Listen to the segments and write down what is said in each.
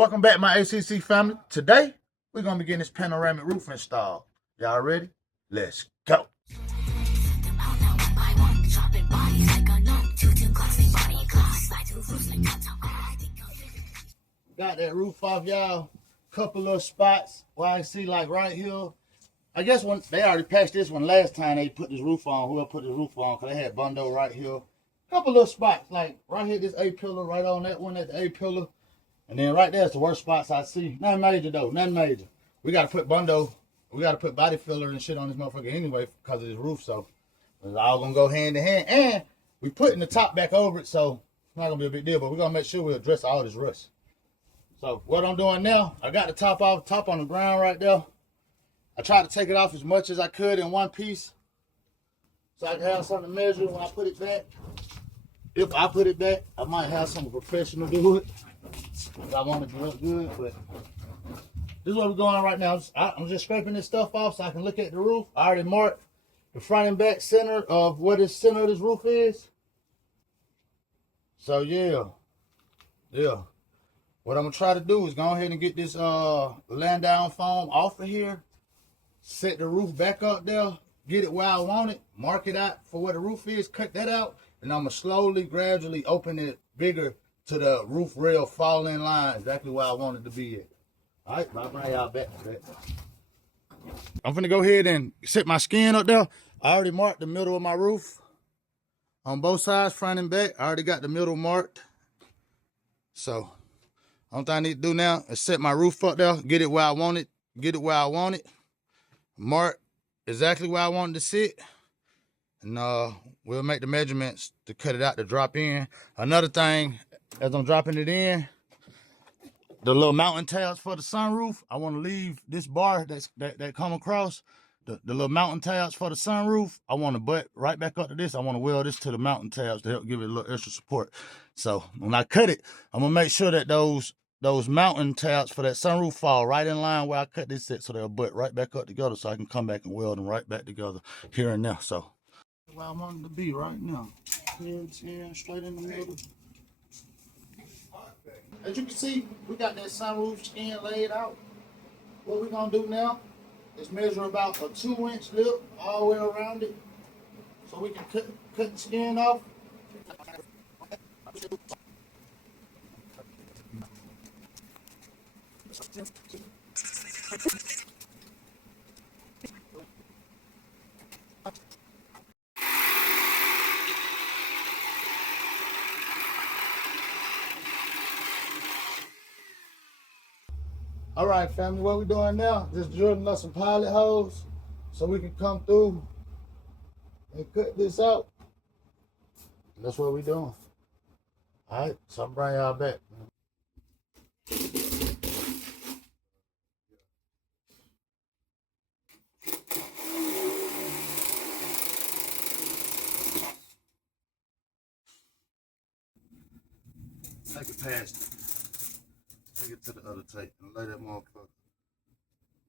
Welcome back, my A.C.C family. Today, we're going to be getting this panoramic roof installed. Y'all ready? Let's go. Got that roof off, y'all. Couple of spots where I see like right here. I guess when they already patched this one last time they put this roof on. Whoever put this roof on, because they had bundle right here. Couple of spots, like right here, this A pillar, right on that one at the A pillar. And then right there's the worst spots I see. Nothing major though, nothing major. We gotta put bundle, we gotta put body filler and shit on this motherfucker anyway because of this roof, so it's all gonna go hand in hand. And we putting the top back over it, so it's not gonna be a big deal, but we're gonna make sure we address all this rust. So what I'm doing now, I got the top off, top on the ground right there. I tried to take it off as much as I could in one piece so I can have something to measure when I put it back. If I put it back, I might have some professional do it. I want it to look good, but this is what we're going on right now. I'm just scraping this stuff off so I can look at the roof. I already marked the front and back center of where the center of this roof is. So yeah. What I'm gonna try to do is go ahead and get this land down foam off of here, set the roof back up there, get it where I want it, mark it out for where the roof is, cut that out, and I'm gonna slowly, gradually open it bigger to the roof rail fall in line exactly where I want it to be at. All right, I'll bring y'all back to that. I'm gonna go ahead and set my skin up there. I already marked the middle of my roof on both sides, front and back. I already got the middle marked. So, only thing I need to do now is set my roof up there, get it where I want it, mark exactly where I want it to sit, and we'll make the measurements to cut it out to drop in. Another thing, as I'm dropping it in, the little mounting tabs for the sunroof, I want to leave this bar that come across, the little mounting tabs for the sunroof, I want to butt right back up to this. I want to weld this to the mounting tabs to help give it a little extra support. So when I cut it, I'm going to make sure that those mounting tabs for that sunroof fall right in line where I cut this at, so they'll butt right back up together so I can come back and weld them right back together here and there. So that's where I want them to be right now. 10, straight in the middle. As you can see, we got that sunroof skin laid out. What we're gonna do now is measure about a 2-inch lip all the way around it, so we can cut the skin off. All right, family, what we're doing now, just drilling up some pilot holes so we can come through and cut this out. That's what we're doing. All right, so I'm bringing y'all back. Take it past it. Take it to the other tape and lay that motherfucker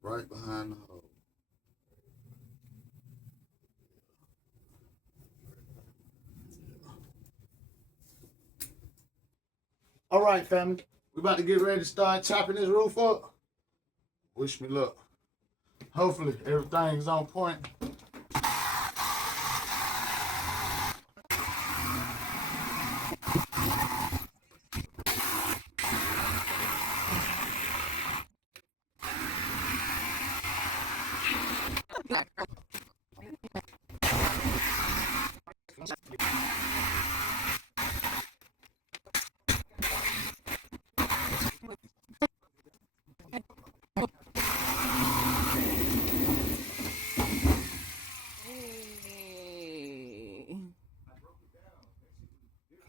right behind the hole. All right, family. We about to get ready to start chopping this roof up. Wish me luck. Hopefully everything's on point.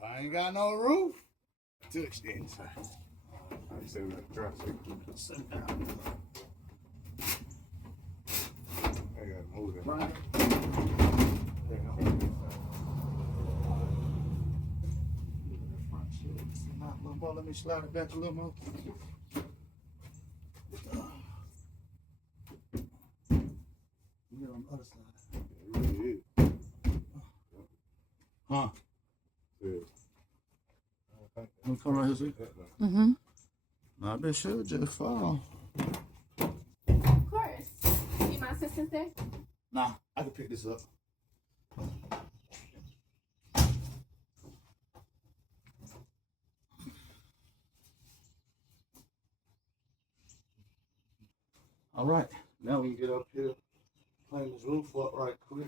I ain't got no roof. Touch the inside. I said we got to drop it. Sit down. I got to move it. Right. Let me slide it back a little more. You're on the other side. It really is. Huh? Yeah. Come right here, see? Mm-hmm. I bet she'll just fall. Of course. Need my assistance there? Nah, I can pick this up. All right, now we can get up here, clean this roof up right quick.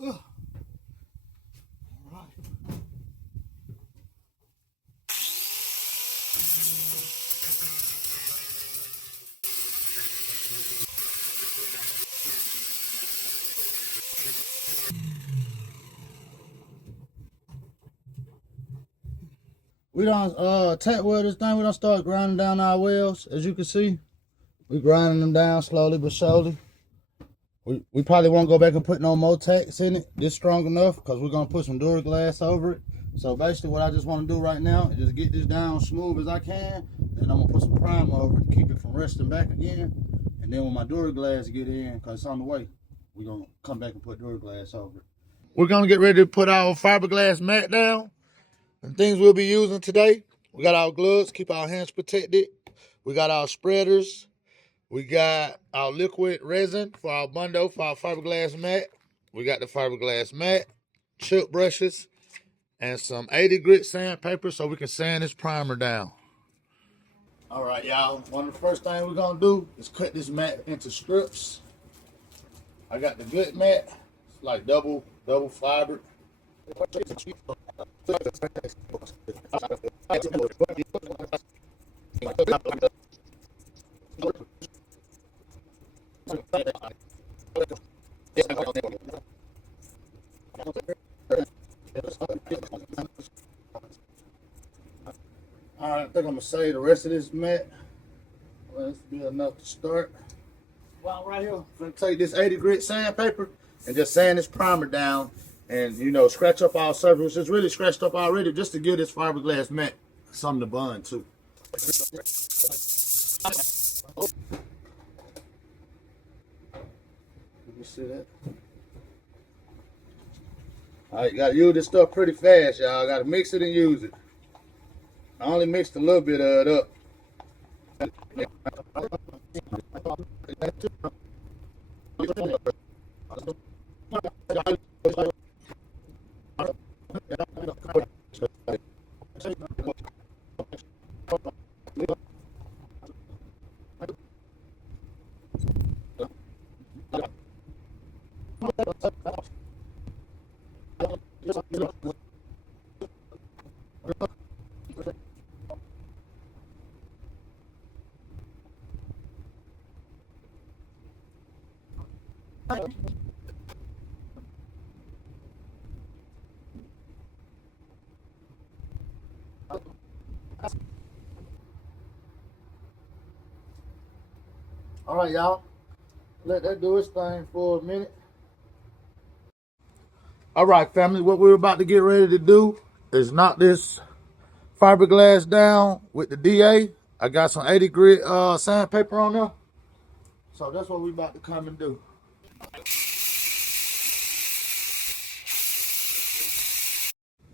All right. We don't tack weld this thing. We don't start grinding down our welds. As you can see, we grinding them down slowly but surely. We probably won't go back and put no more tacks in it. This strong enough because we're gonna put some Duraglass over it. So basically, what I just want to do right now is just get this down smooth as I can. Then I'm gonna put some primer over it to keep it from resting back again. And then when my Duraglass get in, because it's on the way, we're gonna come back and put Duraglass over it. We're gonna get ready to put our fiberglass mat down. And things we'll be using today, we got our gloves, keep our hands protected. We got our spreaders. We got our liquid resin for our bundo, for our fiberglass mat. We got the fiberglass mat, chip brushes, and some 80 grit sandpaper so we can sand this primer down. All right, y'all. One of the first things we're gonna do is cut this mat into strips. I got the good mat, it's like double fiber. All right, I think I'm gonna save the rest of this mat. Well, this will be enough to start. Well, right here, I'm gonna take this 80 grit sandpaper and just sand this primer down and, you know, scratch up our surface. It's really scratched up already just to give this fiberglass mat something to bond to. You see that? All right, you gotta use this stuff pretty fast, y'all. Gotta mix it and use it. I only mixed a little bit of it up. All right, y'all. Let that do its thing for a minute. All right, family. What we're about to get ready to do is knock this fiberglass down with the DA. I got some 80 grit sandpaper on there. So that's what we're about to come and do.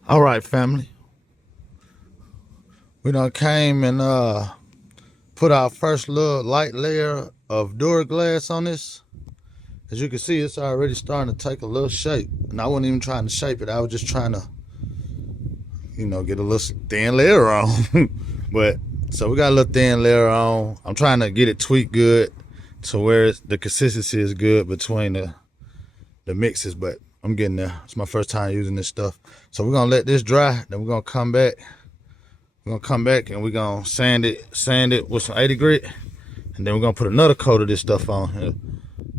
All right, family. We done came and put our first little light layer of Duraglass on this. As you can see, it's already starting to take a little shape. And I wasn't even trying to shape it. I was just trying to, you know, get a little thin layer on. But, so we got a little thin layer on. I'm trying to get it tweaked good to where the consistency is good between the mixes. But I'm getting there. It's my first time using this stuff. So we're going to let this dry. Then we're going to come back. We're going to come back and we're going to sand it with some 80 grit. And then we're going to put another coat of this stuff on here.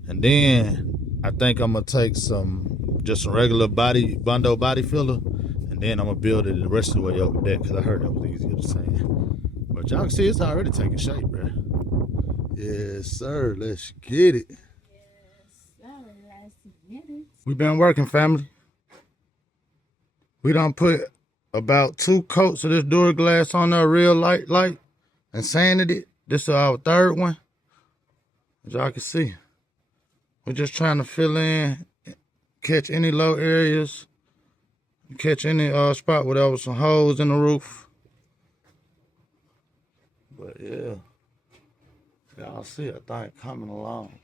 And then I think I'm going to take just some regular Bondo body filler. And then I'm going to build it the rest of the way over there because I heard that was easier to sand. But y'all can see it's already taking shape, bro. Yes, sir. Let's get it. Yes, sir. Let's get it. We've been working, family. We done put about 2 coats of this Duraglass on there real light and sanded it. This is our third one. As y'all can see. We're just trying to fill in, catch any low areas, catch any spot where there was some holes in the roof. But yeah, y'all see a thing coming along.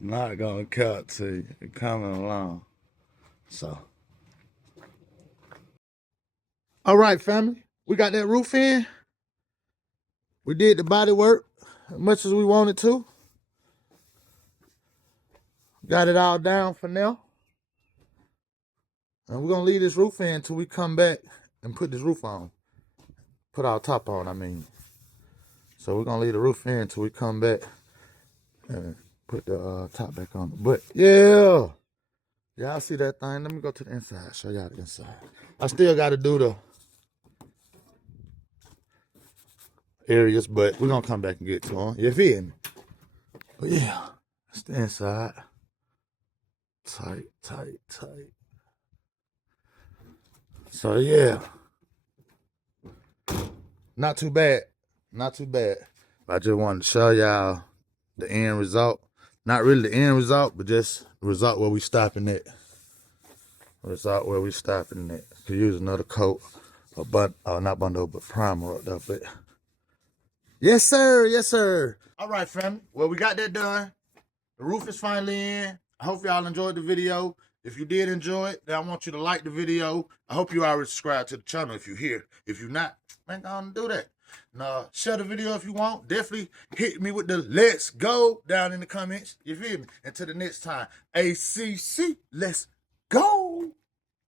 Not gonna cut to you, it coming along. So. All right, family, we got that roof in. We did the body work as much as we wanted to. Got it all down for now. And we're gonna leave this roof in until we come back and put this roof on. Put our top on, I mean. So we're gonna leave the roof in until we come back and put the top back on. But yeah, y'all see that thing? Let me go to the inside, show y'all the inside. I still gotta do the areas, but we're gonna come back and get to them. You feel me? But yeah, it's the inside. Tight. So yeah, not too bad. I just wanted to show y'all the end result. Not really the end result, but just the result where we stopping at. Could use another coat, not bundle, but primer up there. But yes, sir. All right, family. Well, we got that done. The roof is finally in. I hope y'all enjoyed the video. If you did enjoy it, then I want you to like the video. I hope you already subscribed to the channel if you're here. If you're not, man, go on and do that. Now, share the video if you want. Definitely hit me with the let's go down in the comments. You feel me? Until the next time, A.C.C. Let's go.